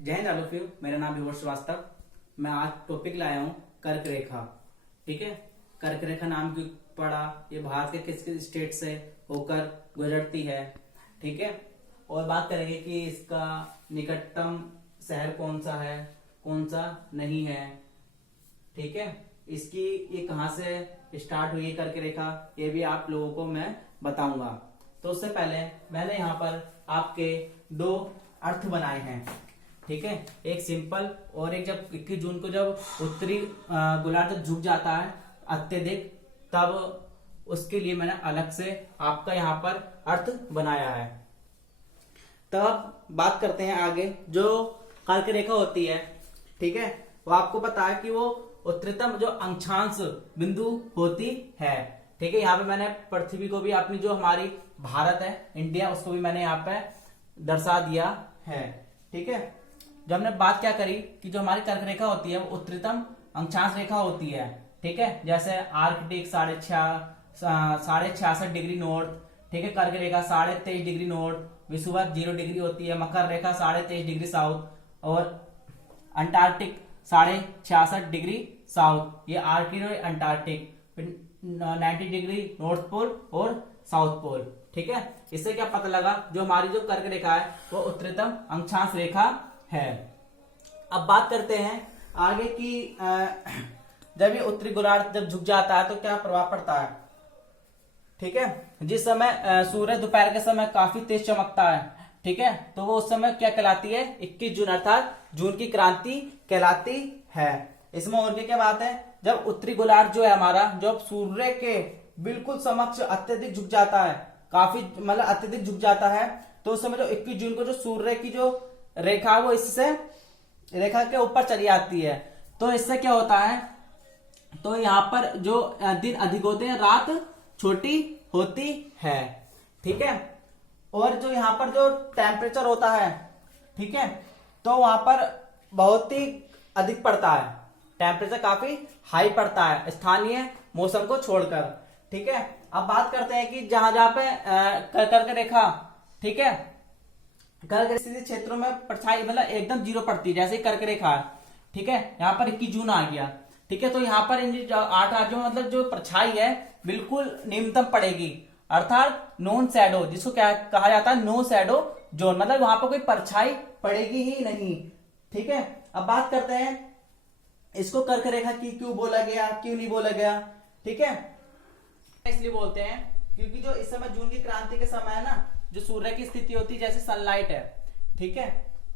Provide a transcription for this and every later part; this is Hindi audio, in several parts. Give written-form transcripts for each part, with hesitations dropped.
जय हिंद ऑल ऑफ यू। मेरा नाम विभोर श्रीवास्तव। मैं आज टॉपिक लाया हूँ कर्क रेखा। ठीक है, कर्क रेखा नाम क्यों पड़ा, ये भारत के किस किस स्टेट से होकर गुजरती है। ठीक है, और बात करेंगे कि इसका निकटतम शहर कौन सा है, कौन सा नहीं है। ठीक है, इसकी ये कहाँ से स्टार्ट हुई है कर्क रेखा, ये भी आप लोगों को मैं बताऊंगा। तो उससे पहले मैंने यहाँ पर आपके दो अर्थ बनाए हैं। ठीक है, एक सिंपल और एक जब 21 जून को जब उत्तरी गोलार्ध जब झुक जाता है अत्यधिक, तब उसके लिए मैंने अलग से आपका यहाँ पर अर्थ बनाया है। तब बात करते हैं आगे। जो कर्क रेखा होती है, ठीक है, वो आपको पता है कि वो उत्तरतम जो अक्षांश बिंदु होती है। ठीक है, यहाँ पे मैंने पृथ्वी को भी, अपनी जो हमारी भारत है इंडिया, उसको भी मैंने यहाँ पे दर्शा दिया है। ठीक है, जब हमने बात क्या करी कि जो हमारी कर्क रेखा होती है वो उत्तरतम अक्षांश रेखा होती है। ठीक है, जैसे आर्कटिक 66.5 डिग्री नॉर्थ, ठीक है, कर्क रेखा 23.5 डिग्री नॉर्थ, विषुवत 0 डिग्री होती है, मकर रेखा 23.5 डिग्री साउथ, और अंटार्कटिक 66.5 डिग्री साउथ, ये आर्कटिक और अंटार्कटिक 90 डिग्री नॉर्थ पोल और साउथ पोल। ठीक है, इससे क्या पता लगा, जो हमारी जो कर्क रेखा है वो उत्तरतम अक्षांश रेखा है। अब बात करते हैं आगे की जब ये उत्तरी गोलार्ध जब झुक जाता है तो क्या प्रभाव पड़ता है। ठीक है, जिस समय सूरज दोपहर के समय काफी तेज चमकता है, ठीक है, तो वो उस समय क्या कहलाती है, 21 जून अर्थात जून की क्रांति कहलाती है। इसमें और क्या बात है, जब उत्तरी गोलार्ध जो है हमारा, जब सूर्य के बिल्कुल समक्ष अत्यधिक झुक जाता है, काफी मतलब अत्यधिक झुक जाता है, तो उस समय जो 21 जून को जो सूर्य की जो रेखा वो इससे रेखा के ऊपर चली आती है, तो इससे क्या होता है, तो यहाँ पर जो दिन अधिक होते हैं, रात छोटी होती है। ठीक है, और जो यहाँ पर जो टेम्परेचर होता है, ठीक है, तो वहां पर बहुत ही अधिक पड़ता है, टेम्परेचर काफी हाई पड़ता है स्थानीय मौसम को छोड़कर। ठीक है, अब बात करते हैं कि जहां जहां पे कर्क रेखा, ठीक है, कर्क स्थित क्षेत्रों में परछाई मतलब एकदम 0 पड़ती है, जैसे कर्क रेखा है। ठीक है, यहाँ पर 21 जून आ गया। ठीक है, तो यहाँ पर इन 8 राज्यों में मतलब जो परछाई है बिल्कुल न्यूनतम पड़ेगी, अर्थात नॉन शैडो, जिसको क्या कहा जाता है, नो शैडो जोन, मतलब वहां पर कोई परछाई पड़ेगी ही नहीं। ठीक है, अब बात करते हैं इसको कर्क रेखा की क्यों बोला गया, क्यों नहीं बोला गया। ठीक है, इसलिए बोलते हैं क्योंकि जो इस समय जून की क्रांति के समय है ना, जो सूर्य की स्थिति होती है जैसे सनलाइट है, ठीक है,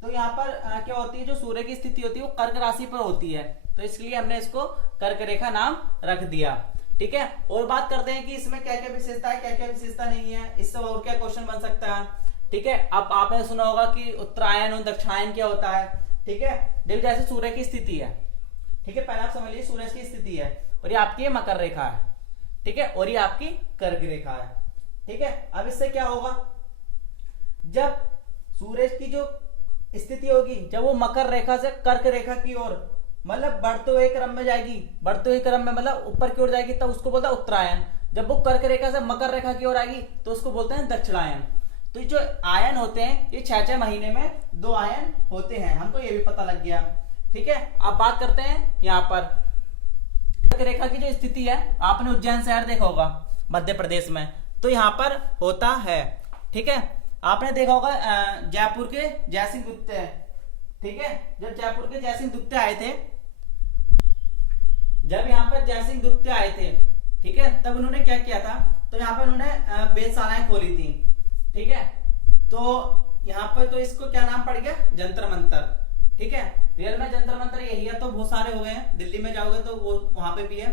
तो यहाँ पर क्या होती है, जो सूर्य की स्थिति होती है वो कर्क राशि पर होती है, तो इसलिए हमने इसको कर्क रेखा नाम रख दिया। ठीक है, और बात करते हैं कि इसमें क्या क्या विशेषता है, क्या क्या विशेषता नहीं है, इससे और क्या क्वेश्चन बन सकता है। ठीक है, अब आपने सुना होगा कि उत्तरायण और दक्षिणायन क्या होता है। ठीक है, देखिए जैसे सूर्य की स्थिति है, ठीक है, पहले आप समझ लीजिए सूर्य की स्थिति है, और ये आपकी मकर रेखा है, ठीक है, और ये आपकी कर्क रेखा है। ठीक है, अब इससे क्या होगा, जब सूर्य की जो स्थिति होगी, जब वो मकर रेखा से कर्क रेखा की ओर मतलब बढ़ते हुए क्रम में जाएगी, बढ़ते हुए क्रम में मतलब ऊपर की ओर जाएगी, तब उसको बोलते हैं उत्तरायण। जब वो कर्क रेखा से मकर रेखा की ओर आएगी तो उसको बोलते हैं दक्षिणायन। तो जो आयन होते हैं ये 6-6 महीने में 2 आयन होते हैं, हमको ये भी पता लग गया। ठीक है, अब बात करते हैं यहाँ पर कर्क रेखा की जो स्थिति है, आपने उज्जैन शहर देखा होगा मध्य प्रदेश में, तो यहाँ पर होता है। ठीक है, आपने देखा होगा जयपुर के जयसिंह गुप्ते, ठीक है, जब जयपुर के जयसिंह गुप्ते आए थे, जब यहाँ पर जयसिंह गुप्ते आए थे, ठीक है, तब उन्होंने क्या किया था, तो यहाँ पर उन्होंने वेधशालाएं खोली थी। ठीक है, तो यहाँ पर तो इसको क्या नाम पड़ गया, जंतर मंतर। ठीक है, रियल में जंतर मंतर यही है, तो बहुत सारे हो गए हैं, दिल्ली में जाओगे तो वो वहां पे भी है।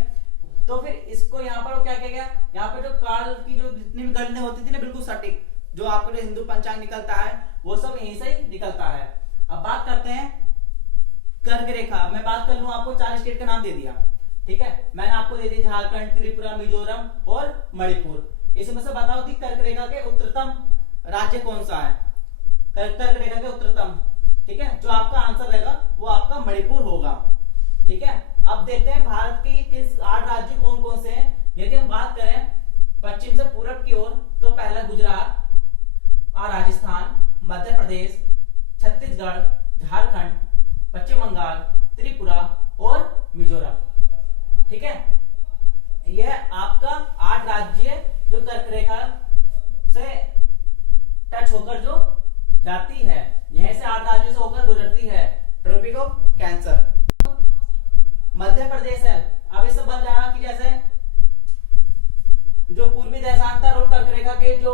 तो फिर इसको यहाँ पर क्या किया गया, यहाँ पर जो काल की जो जितनी भी गणना होती थी ना, बिल्कुल सटीक, जो आपको जो हिंदू पंचांग निकलता है वो सब यहीं से ही निकलता है। अब बात करते हैं कर्क रेखा। मैं बात कर लूं, आपको 4 स्टेट का नाम दे दिया। ठीक है, मैंने आपको दे दिया झारखंड, त्रिपुरा, मिजोरम और मणिपुर। इसमें से बताओ कि कर्क रेखा के उत्तरतम राज्य कौन सा है, कर्क रेखा के उत्तरतम। ठीक है, जो आपका आंसर रहेगा वो आपका मणिपुर होगा। ठीक है, अब देखते हैं भारत की किस 8 राज्य कौन कौन से हैं। यदि हम बात करें पश्चिम से पूरब की ओर, तो पहला गुजरात, राजस्थान, मध्य प्रदेश, छत्तीसगढ़, झारखंड, पश्चिम बंगाल, त्रिपुरा और मिजोरम। ठीक है, यह आपका 8 राज्य जो कर्क रेखा से टच होकर जो जाती है, यहीं से 8 राज्यों से होकर गुजरती है, tropic of cancer. Madhya Pradesh है। अब ये सब बन जाएगा कि जैसे जो पूर्वी देशांतर और कर्क रेखा के जो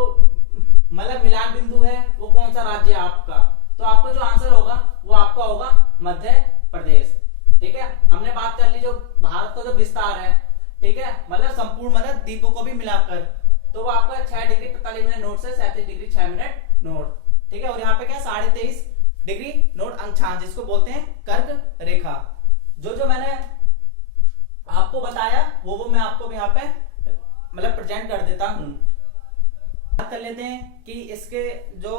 मतलब मिलान बिंदु है वो कौन सा राज्य है आपका, तो आपका जो आंसर होगा वो आपका होगा मध्य प्रदेश। ठीक है, हमने बात कर ली जो भारत का जो विस्तार है, ठीक है, मतलब संपूर्ण मतलब द्वीपों को भी मिलाकर, तो वो आपका 6 डिग्री 45 मिनट नॉर्थ से 37 डिग्री 6 मिनट नॉर्थ। ठीक है, और यहाँ पे क्या 23.5 डिग्री नॉर्थ अंशांश, जिसको बोलते हैं कर्क रेखा। जो मैंने आपको बताया वो मैं आपको यहाँ पे मतलब प्रेजेंट कर देता हूं। बात कर लेते हैं कि इसके जो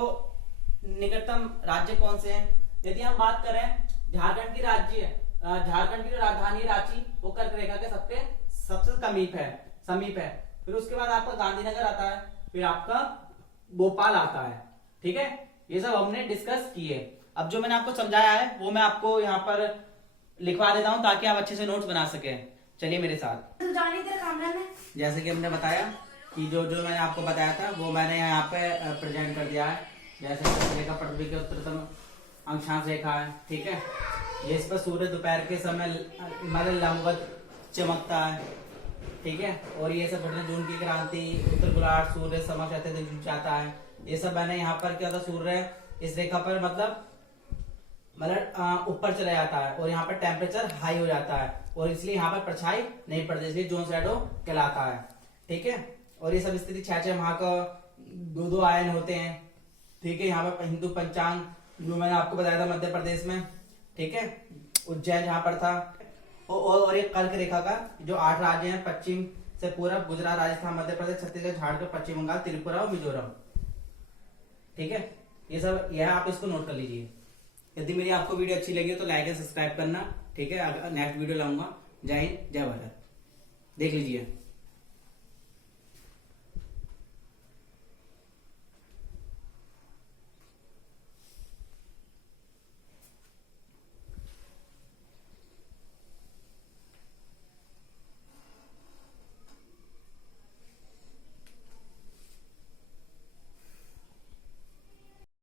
निकटतम राज्य कौन से हैं। यदि हम बात करें झारखंड की जो राजधानी रांची, वो कर्क रेखा के सबसे समीप है। फिर उसके बाद आपका गांधीनगर आता है, फिर आपका भोपाल आता है। ठीक है, ये सब हमने डिस्कस किए। अब जो मैंने आपको समझाया है वो मैं आपको यहाँ पर लिखवा देता हूँ ताकि आप अच्छे से नोट्स बना सके। चलिए मेरे साथ। जैसे कि हमने बताया कि जो मैंने आपको बताया था वो मैंने यहाँ पे प्रेजेंट कर दिया है। जैसे रेखा पृथ्वी के उत्तरतम अक्षांश रेखा है। ठीक है, ये इस पर सूर्य दोपहर के समय मतलब लंबवत चमकता है। ठीक है, और ये सब जून की क्रांति, उत्तर गोलार्ध, सूर्य समक्ष अत्यधिक जाता है। ये सब मैंने यहाँ पर क्या था, सूर्य इस रेखा पर मतलब ऊपर चला जाता है और यहाँ पर टेम्परेचर हाई हो जाता है और इसलिए यहाँ पर परछाई नहीं पड़ती, इसलिए जोन शैडो कहलाता है। ठीक है, और ये सब स्थिति 6 माह का 2 आयन होते हैं। ठीक है, यहाँ पर हिंदू पंचांग जो मैंने आपको बताया था मध्य प्रदेश में। ठीक है, उज्जैन जहाँ पर था। और ये कर्क रेखा का जो 8 राज्य हैं, पश्चिम से पूरब गुजरात, राजस्थान, मध्य प्रदेश, छत्तीसगढ़, झारखंड, पश्चिम बंगाल, त्रिपुरा और मिजोरम। ठीक है, ये सब यह आप इसको नोट कर लीजिए। यदि मेरी आपको वीडियो अच्छी लगी हो तो लाइक एंड सब्सक्राइब करना। ठीक है, नेक्स्ट वीडियो लाऊंगा। जय हिंद, जय भारत। देख लीजिए।